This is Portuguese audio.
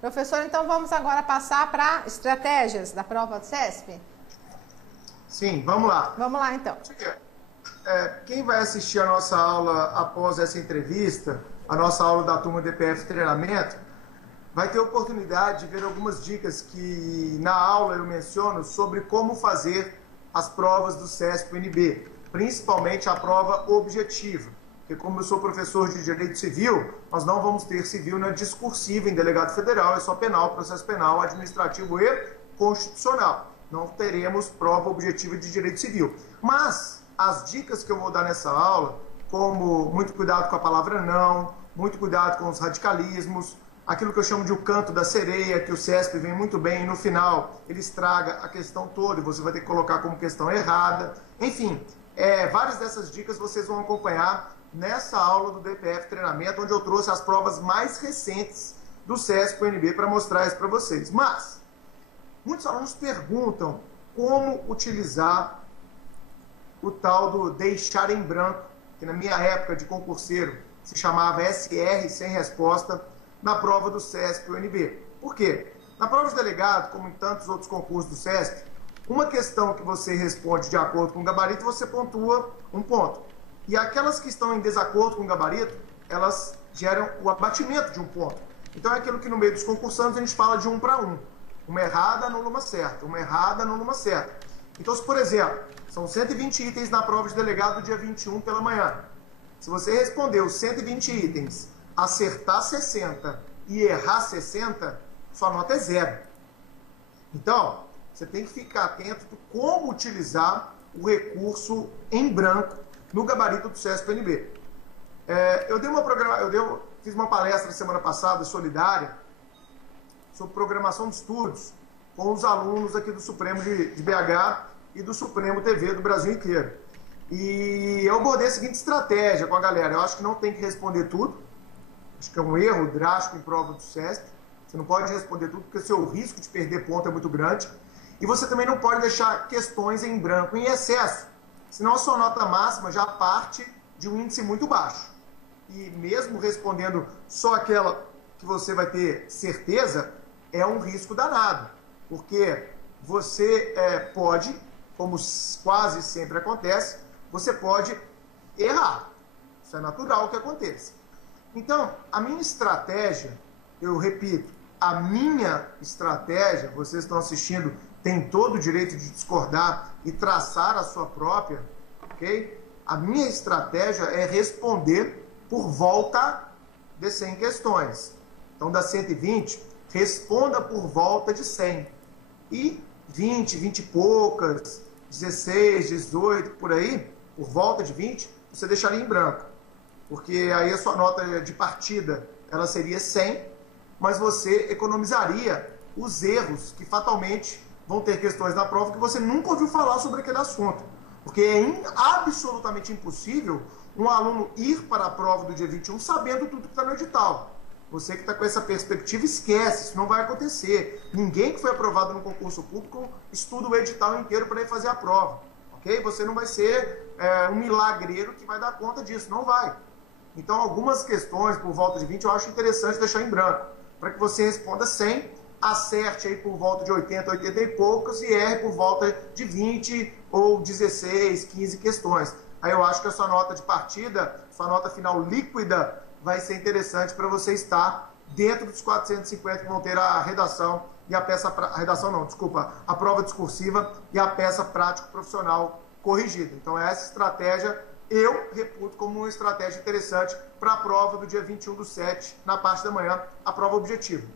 Professor, então vamos agora passar para estratégias da prova do CESP? Sim, vamos lá. Vamos lá, então. Quem vai assistir a nossa aula após essa entrevista, a nossa aula da turma DPF Treinamento, vai ter oportunidade de ver algumas dicas que na aula eu menciono sobre como fazer as provas do CESP-UNB, principalmente a prova objetiva. Porque como eu sou professor de Direito Civil, nós não vamos ter civil na discursiva em delegado federal, é só penal, processo penal, administrativo e constitucional. Não teremos prova objetiva de Direito Civil. Mas as dicas que eu vou dar nessa aula, como muito cuidado com a palavra não, muito cuidado com os radicalismos, aquilo que eu chamo de o canto da sereia, que o CESP vem muito bem, e no final ele estraga a questão toda e você vai ter que colocar como questão errada. Enfim, várias dessas dicas vocês vão acompanhar nessa aula do DPF Treinamento, onde eu trouxe as provas mais recentes do CESP-UNB para mostrar isso para vocês. Mas muitos alunos perguntam como utilizar o tal do deixar em branco, que na minha época de concurseiro se chamava SR, sem resposta, na prova do CESP-UNB. Por quê? Na prova de delegado, como em tantos outros concursos do CESP, uma questão que você responde de acordo com o gabarito, você pontua um ponto. E aquelas que estão em desacordo com o gabarito, elas geram o abatimento de um ponto. Então é aquilo que no meio dos concursantes a gente fala de 1 para 1. Uma errada anula uma certa, uma errada anula uma certa. Então, se por exemplo, são 120 itens na prova de delegado do dia 21 pela manhã. Se você responder os 120 itens, acertar 60 e errar 60, sua nota é 0. Então, você tem que ficar atento de como utilizar o recurso em branco no gabarito do CESP-UNB. Fiz uma palestra semana passada, solidária, sobre programação de estudos com os alunos aqui do Supremo de BH e do Supremo TV do Brasil inteiro. E eu abordei a seguinte estratégia com a galera. Eu acho que não tem que responder tudo. Acho que é um erro drástico em prova do CESP. Você não pode responder tudo porque o seu risco de perder ponto é muito grande. E você também não pode deixar questões em branco em excesso, senão a sua nota máxima já parte de um índice muito baixo. E mesmo respondendo só aquela que você vai ter certeza, é um risco danado. Porque você pode, como quase sempre acontece, você pode errar. Isso é natural que aconteça. Então, a minha estratégia, eu repito, a minha estratégia, vocês estão assistindo, tem todo o direito de discordar e traçar a sua própria, ok? A minha estratégia é responder por volta de 100 questões. Então, das 120, responda por volta de 100. E 20, 20 e poucas, 16, 18, por aí, por volta de 20, você deixaria em branco. Porque aí a sua nota de partida, ela seria 100, mas você economizaria os erros que fatalmente vão ter questões na prova que você nunca ouviu falar sobre aquele assunto. Porque é absolutamente impossível um aluno ir para a prova do dia 21 sabendo tudo que está no edital. Você que está com essa perspectiva, esquece, isso não vai acontecer. Ninguém que foi aprovado no concurso público estuda o edital inteiro para ir fazer a prova. Ok? Você não vai ser um milagreiro que vai dar conta disso, não vai. Então, algumas questões por volta de 20 eu acho interessante deixar em branco, para que você responda 100, acerte aí por volta de 80, 80 e poucos e erre por volta de 20 ou 16, 15 questões. Aí eu acho que a sua nota de partida, sua nota final líquida, vai ser interessante para você estar dentro dos 450 que vão ter a redação e a peça... A redação não, desculpa, a prova discursiva e a peça prático-profissional corrigida. Então essa estratégia eu reputo como uma estratégia interessante para a prova do dia 21/7, na parte da manhã, a prova objetiva.